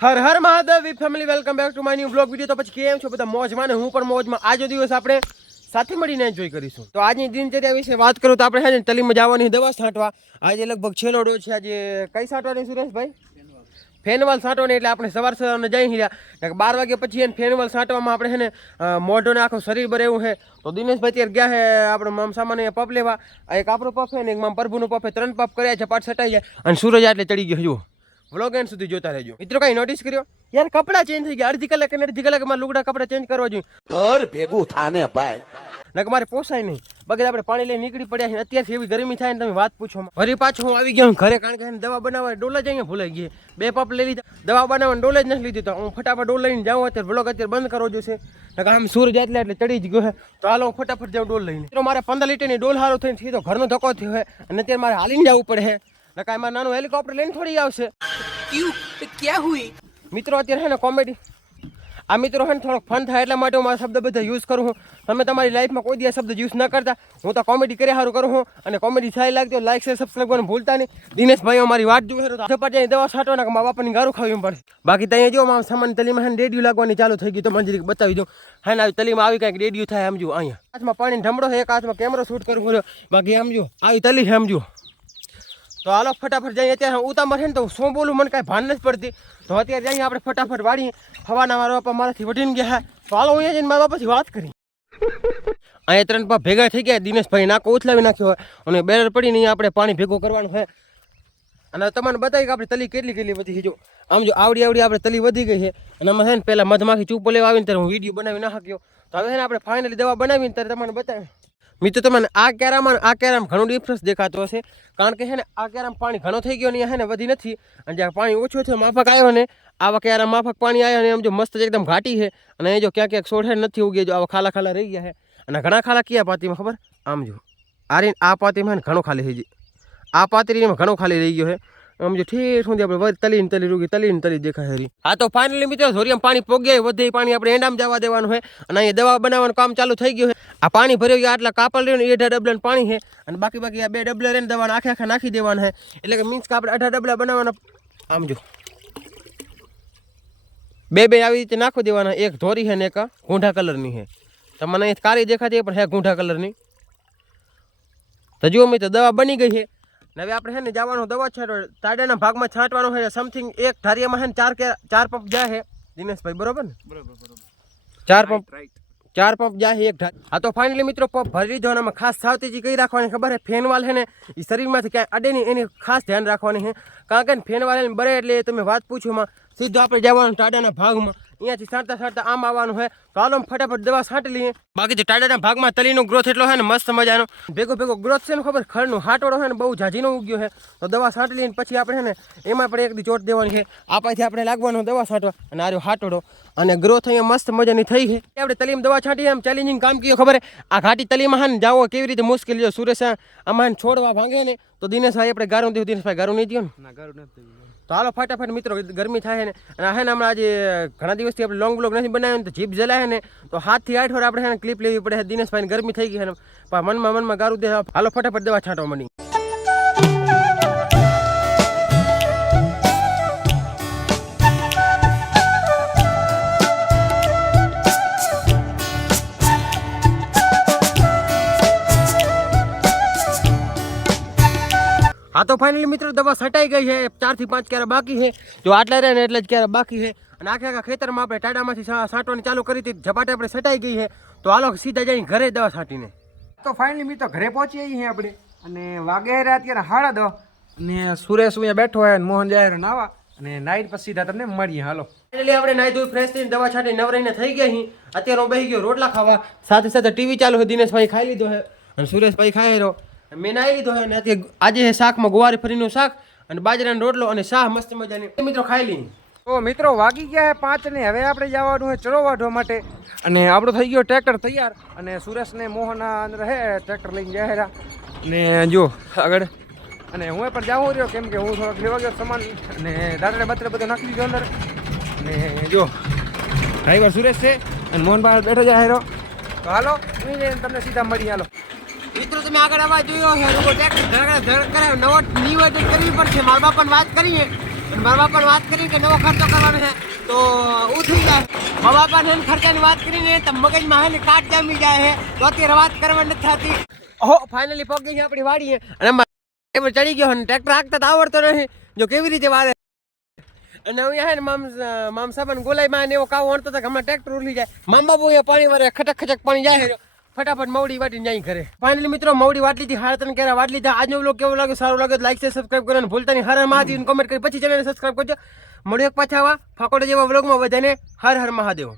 Har Har Mahadev, we family welcome back to my new blog video તો પછી કેમ છો બધા? મોજમાં ને હું પણ મોજમાં. આજનો દિવસ આપણે સાથે મળીને એન્જોય કરીશું. તો આજની દિનચર્યા વિશે વાત કરું તો આપણે છે ને તલીમાં જવાની દવા છાંટવા. આજે લગભગ છેલ્લો ડો છે, આજે કઈ છાંટવાની સુરેશભાઈ ફેનવાલ છાંટવાની, એટલે આપણે સવાર સવારને જઈ રહ્યા. બાર વાગ્યા પછી એને ફેનવાલ છાંટવામાં આપણે છે ને મોઢોને આખું શરીર ભરે એવું છે. તો દિનેશભાઈ અત્યારે ગયા છે, આપણે મામ સામાન્ય પપ લેવા. એક આપણો પપ છે ને, એક મામ પ્રભુનો પપ ત્રણ પપ કર્યા છે પાઠ છટાઈ જાય અને સૂરજ આટલે ચડી ગયો જુઓ. વ્લોગ એન્ડ સુધી જોતા રહેજો. મિત્રો કઈ નોટિસ કર્યો? યાર કપડા ચેન્જ થઈ ગયા. અડધી કલાક અને અડધી કલાકમાં લુગડા કપડા ચેન્જ કરવા જોઈએ. ઘર ભેગું થાને ભાઈ. નકર મારે પોસાય નહીં. બગડ આપણે પાણી લઈને નીકળી પડ્યા છે અત્યારથી એવી ગરમી થાય ને તમે વાત પૂછો ફરી પાછું હું આવી ગયો ઘરે કારણ કે દવા બનાવવા ડોલા જ અહીંયા ભૂલાઈ ગઈ બે પપ લઈ લીધા. દવા બનાવવાની ડોલે જ નથી લીધી તો હું ફટાફટ ડોલ લઈને જાઉં. અત્યારે બ્લોગ અત્યારે બંધ કરવો જોશે. નકર આમ સૂરજ એટલે એટલે ચડી જ ગયો છે તો હાલો હું ફટાફટ જાઉં ડોલ લઈને. મિત્રો મારે પંદર લીટરની ડોલ હારો થઈને તો ઘરનો ધક્કો થયો છે અને અત્યારે મારે હાલીને જવું પડે છે નકા એમાં નાનું હેલિકોપ્ટર લઈને થોડી આવશે. ક્યાં હુઈ? મિત્રો અત્યારે હે ને કોમેડી આ મિત્રો હે ને થોડોક ફન થાય એટલા માટે હું મારા શબ્દ બધા યુઝ કરું છું. તમે તમારી લાઈફમાં કોઈ દિવસ શબ્દ યુઝ ન કરતા. હું તો કોમેડી કર્યા સારું કરું છું અને કોમેડી સારી લાગતી લાઈક શેર સબસ્ક્રાઈબ કરવાનું ભૂલતા નહીં. દિનેશભાઈ અમારી વાત જોઈ રહ્યો ઝપાટ દવા છાંટો ના મારા બાપાની ગારું ખાવી પડે. બાકી ત્યાં જો મારા સામાન તલીમાં હે રેડિયું લાગવાની ચાલુ થઈ ગયું તો મંજરી બતાવી દઉં હે ને તલીમાં આવી કંઈક રેડિયું થાય સમજુ અહીંયા. હાથમાં પાણી ઢમડો છે એક હાથમાં કેમેરો શૂટ કરવો રહ્યો બાકી સમજો આવી તલી સમજો તો હાલો ફટાફટ જઈએ અત્યારે. ઉતામર છે ને તો શું બોલું? મને કાંઈ ભાન નથી પડતી. તો અત્યારે જઈએ આપણે ફટાફટ વાળીએ. હવાના મારા બાપા મારાથી વઢીને ગયા તો હાલો અહીંયા જઈને મારા બાપાથી વાત કરી અહીંયા ત્રણ પા ભેગા થઈ ગયા. દિનેશભાઈ નાકો ઉથલાવી નાખ્યો હોય અને બેરર પડીને આપણે પાણી ભેગું કરવાનું છે અને તમને બતાવી કે આપણે તલી કેટલી કેટલી વધી જો, આમ જો આવડી આવડી આપણે તલી વધી ગઈ છે. અને આમાં છે ને પહેલાં મધમાખી ચૂપો લેવા આવીને ત્યારે હું વીડિયો બનાવી ના શક્યો તો હવે છે ને આપણે ફાઇનલી દવા બનાવીને ત્યારે તમને બતાવી મિત્રો, તમને આ કેરામાં આ કેરામાં ઘણો ડિફરન્સ દેખાતો હશે. કારણ કે છે ને, આ કેરામાં પાણી ઘણો થઈ ગયો ને અહીંયા ને, વધી નથી. અને જ્યાં પાણી ઓછું થયું માફક આવ્યો ને, આવા કેરા માફક પાણી આવ્યો ને એમ જો મસ્ત એકદમ ઘાટી છે. અને એ જો ક્યાંક ક્યાંક સોઢે નથી ઉગી, જો આવા ખાલા ખાલા રહી ગયા છે. અને ઘણા ખાલા કયા પાતીમાં ખબર? આમ જો. આ રીને, આ પાતીમાં ને ઘણો ખાલી થઈ જાય આ પાતરીમાં ઘણો ખાલી રહી ગયો છે. આમ જો ઠીક સુધી આપણે વધ તલીને તલી રૂગી, તલીને તલી દેખાય હરી હા, તો ફાઇનલી મિત્રો, ધોરિયામાં પાણી પોગ્યા વધે પાણી આપણે એંડામાં જવા દેવાનું છે. અને અહીંયા દવા બનાવવાનું કામ ચાલુ થઈ ગયું છે. આ પાણી ભર્યું ગયા આટલા કાપડ રહ્યું ને એ અઢાર ડબલાનું પાણી છે. અને બાકી બાકી આ બે ડબલા રહીને દવાના આખે આખા નાખી દેવાના છે. એટલે કે મીન્સ કે આપણે અઢાર ડબલા બનાવવાના આમ જો. બે બે આવી રીતે નાખી દેવાના એક ધોરી છે ને એક ગૂંઢા કલરની છે. મને અહીં કાળી દેખાતી પણ હે ગૂંઢા કલરની. તો જુઓ મેં તો દવા બની ગઈ છે. હવે આપણે છે ને જવાનું દવા છાંટવા. તાડાના ભાગમાં છાંટવાનું છે સમથિંગ એક ધારિયામાં છે ને ચાર કે ચાર પંપ જાય છે. દિનેશભાઈ બરોબર ને? બરોબર બરોબર. ચાર પંપ ચાર પંપ જાય, એક ઢાંચ હા, તો ફાઇનલી મિત્રો પંપ ભરી લીધો ખાસ સાવચેતી કઈ રાખવાની ખબર છે. ફેનવાલ છે ને એ શરીરમાંથી ક્યાંય અડે નહીં, એની ખાસ ધ્યાન રાખવાની છે. કારણ કે ફેનવાલ બરે એટલે તમે વાત પૂછો સીધો સીધું આપણે જવાનું ટાડાના ભાગમાં. અહીંયાથી સારતા સારતા આમ આવવાનું છે. હાલો ફટાફટ દવા છાંટી લઈએ. બાકી જે ટાડાના ભાગમાં તલીનો ગ્રોથ એટલો છે ને મસ્ત મજાનો. ભેગો ભેગો ગ્રોથ છે ને ખબર? ખડનો હાટોડો છે ને બહુ જાજીનો ઉગ્યો છે. તો દવા છાંટી લઈને પછી આપણે છે ને એમાં પણ એક દી ચોટ દેવાની છે. આ પાછી આપણે લાગવાનો દવા છાંટવા અને આર્યો હાટોડો. અને ગ્રોથ અહીંયા મસ્ત મજાની થઈ છે. આપણે તલીમ દવા છાંટીએ એમ ચેલેન્જિંગ કામ કર્યું ખબર? આ ઘાટી તલીમાં હા ને જાવો કેવી રીતે મુશ્કેલ જો સુરેશ આમાં છોડવા ભાંગે ને તો દિનેશભાઈ આપણે ગારું દીધું. દિનેશભાઈ ગારું નહીં દીધું ને? ગારું નથી તો હાલો ફટાફટ મિત્રો ગરમી થાય ને. અને આ છે ને હમણાં આજે ઘણા દિવસથી આપણે લોંગ બ્લોગ નથી બનાવ્યો તો જીભ જલાય ને, તો હાથથી આઠ વાર આપણે છે ને ક્લિપ લેવી પડે દિનેશભાઈને ગરમી થઈ ગઈ છે પણ મનમાં મનમાં ગારું દે હાલો ફટાફટ દવા છાંટવા મળી હા તો ફાઇનલી મિત્રો, દવા છટાઈ ગઈ છે. ચારથી પાંચ ક્યારે બાકી છે. જો આટલા રહે ને એટલે જ ક્યારે બાકી છે. અને આખે આખા ખેતરમાં આપણે ટાડામાંથી છાંટવાની ચાલુ કરી હતી. ઝપાટે આપણે છટાઈ ગઈ છે. તો હાલો સીધા જઈને ઘરે દવા છાંટીને. તો ફાઇનલી મિત્રો ઘરે પહોંચી છીએ આપણે. અને વાગે અત્યારે હાડા દો અને સુરેશ અહીંયા બેઠો હોય અને મોહન જાય નાવા અને નાઈટ પછી સીધા તમને મળીએ. હાલો. ફાઇનલી આપણે નાઈ ધોઈ ફ્રેશ થઈને દવા છાંટી નવરાઈને થઈ ગયા અહીં અત્યારે હું બેસી ગયો રોટલા ખાવા. સાથે સાથે ટીવી ચાલુ છે. દિનેશભાઈ ખાઈ લીધો છે. અને સુરેશભાઈ ખાઈ રહ્યો. મેં નાઈ લીધો છે. અને અત્યારે આજે શાકમાં ગુવારી ફરીનું શાક અને બાજરાનો રોટલો અને શાહ મસ્ત મજાની. મિત્રો ખાઈ લઈએ. તો મિત્રો વાગી ગયા પાંચ ને હવે આપણે જવાનું હોય ચરો વાઢવા માટે. અને આપણો થઈ ગયો ટ્રેક્ટર તૈયાર. અને સુરેશ ને મોહન અંદર હે ટ્રેક્ટર લઈને જાય અને જો, આગળ. અને હું પણ જાઉં રહ્યો, કેમ કે હું થોડોક લેવા ગયો સામાન. અને દાદરે બત્રે બધું નાખી દીધું અંદર. અને જો, ડ્રાઈવર સુરેશ છે અને મોહનભાઈ બેઠો જાય હેરો. તો હાલો, હું તમને સીધા મળી હાલો. મિત્રો, તમે આગળ અવાજ જોયો છે લોકો ટ્રેક્ટર નવો નિવેદન કરવી પડશે. મારા બાપાને વાત કરીએ. અને મારા બાપાને વાત કરીને કે નવો ખર્ચો કરવાનો છે. તો હું થઈ જાય મારા બાપાને એમ ખર્ચાની વાત કરીને તો મગજમાં હેલી કાટ જામી જાય છે. તો અત્યારે વાત કરવા નથી થતી ઓહો ફાઇનલી પગ ગઈ આપણી વાડીએ. અને એમાં ચડી ગયો અને ટ્રેક્ટર હાંકતા તો આવડતો નથી. જો કેવી રીતે વારે. અને અહીંયા હે ને મામ મામ સાહેબ ગોલાઈમાં ને એવો કાવો વણતો હતો કે હમણાં ટ્રેક્ટર ઉલી જાય. મામ બાબુ અહીંયા પાણી વારે ખટક ખટક પાણી જાય. ફટાફટ મવડી વાટી ન્યાય ઘરે ફાઇનલી મિત્રો, મવડી વાટલી હતી હાર તને કેરા વાટલી હતી આજનો વ્લોગ કેવો લાગે સારો લાગે લાઈક છે સબસ્ક્રાઇબ કરવાનું ભૂલતા નહીં. હર હર મહાદેવ કોમેન્ટ કરી. પછી ચેનલને સબસ્ક્રાઇબ કરજો. મળ્યો પાછા આવા ફાકોડા જેવા વ્લોગમાં બધાને. હર હર મહાદેવ.